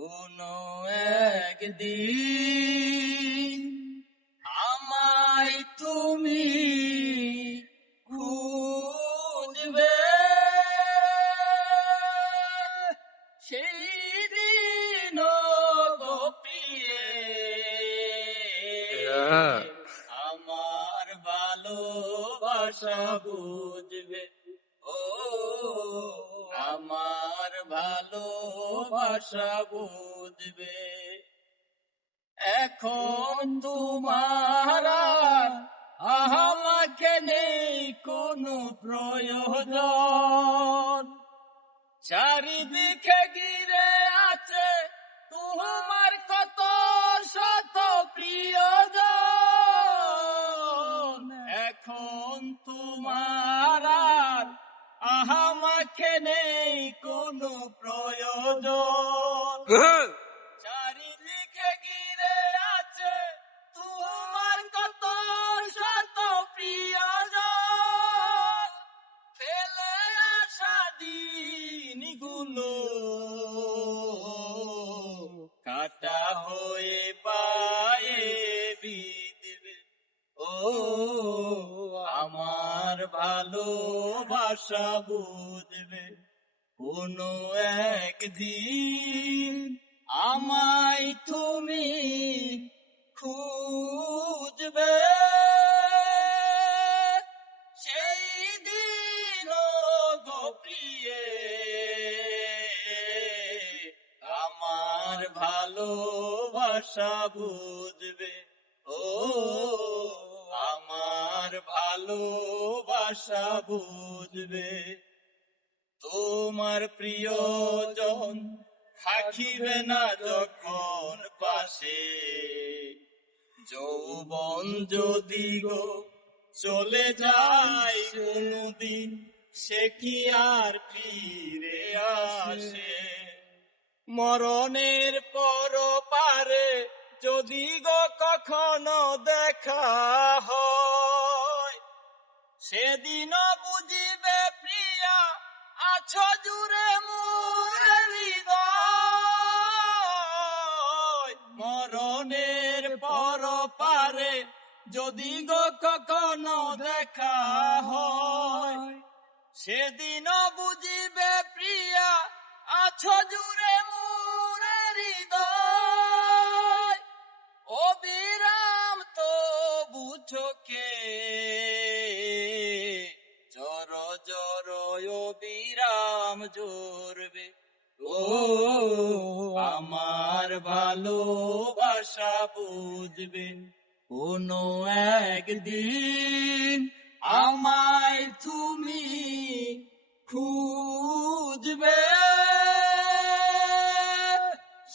কোনো একদিন আমায় তুমি খুঁজবে, সেই দিন গো প্রিয়ে আমার ভালোবাসা বুঝবে। ও আমার ভালোবাসা বুঝবে। এখন তোমার আর আমাকে নেই কোনো প্রয়োজন, চারিদিকে ঘিরে আছে তোমার কত শত প্রিয়জন। এখন তোমার আর আমাকে নেই কোনো প্রয়োজন, চারিদিকে ঘিরে আছে তোমার কত শত প্রিয়জন। ফেলে আসা দিনগুলো কাটা হয়ে পায়ে বিঁধবে। ও আমার ভালোবাসা বুঝবে। কোনো একদিন আমায় তুমি খুঁজবে, সেই দিন গো প্রিয়ে আমার ভালোবাসা বুঝবে। ও আমার ভালোবাসা বুঝবে। তোমার প্রিয়জন থাকিবে না যখন পাশে, যৌবন যদি গো চলে যায় কোনদিন, সে কি আর ফিরে আসে? মরণের পর পারে যদি গো কখনো দেখা হয়, সেদিন বুঝিবে প্রিয়া আছো জুড়ে মোর হৃদয়। মরণের পর পারে যদি গো কখনো দেখা হয়, সেদিন বুঝিবে প্রিয়া আছো জুড়ে মোর হৃদয়। অবিরাম তো বুঝোকে জর জর অবিরাম জোরবে। ও আমার ভালোবাসা বুঝবে। কোনো একদিন আমায় তুমি খুঁজবে,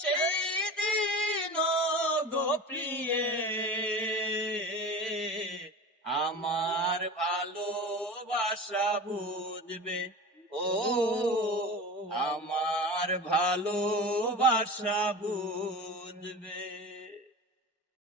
সেই দিন গো প্রিয়ে আমার ভালোবাসা বুঝবে। ও আমার ভালোবাসা বুঝবে।